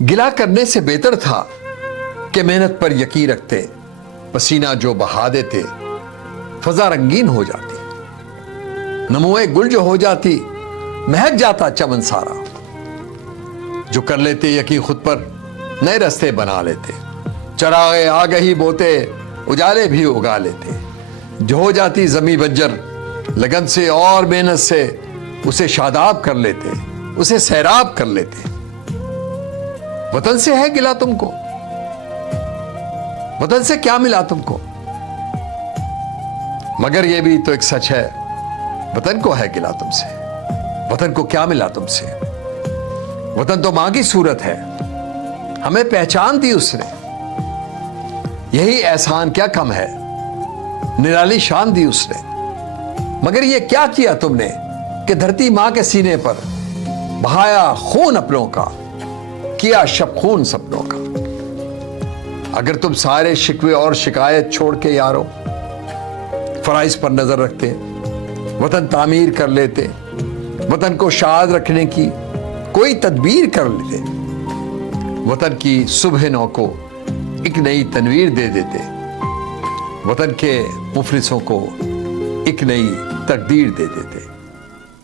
گلا کرنے سے بہتر تھا کہ محنت پر یقین رکھتے، پسینہ جو بہا دیتے فضا رنگین ہو جاتی، نموئے گل جو ہو جاتی مہک جاتا چمن سارا، جو کر لیتے یقین خود پر نئے رستے بنا لیتے، چراغے آگہی بوتے اجالے بھی اگا لیتے، جو ہو جاتی زمیں بنجر لگن سے اور محنت سے اسے شاداب کر لیتے، اسے سیراب کر لیتے۔ وطن سے ہے گلا تم کو، وطن سے کیا ملا تم کو؟ مگر یہ بھی تو ایک سچ ہے، وطن کو ہے گلا تم سے، وطن کو کیا ملا تم سے؟ وطن تو ماں کی صورت ہے، ہمیں پہچان دی اس نے، یہی احسان کیا کم ہے، نرالی شان دی اس نے۔ مگر یہ کیا کیا تم نے کہ دھرتی ماں کے سینے پر بہایا خون اپنوں کا، کیا شب خون سپنوں کا۔ اگر تم سارے شکوے اور شکایت چھوڑ کے یارو فرائض پر نظر رکھتے، وطن تعمیر کر لیتے، وطن کو شاد رکھنے کی کوئی تدبیر کر لیتے، وطن کی صبح نو کو ایک نئی تنویر دے دیتے، وطن کے مفلسوں کو ایک نئی تقدیر دے دیتے۔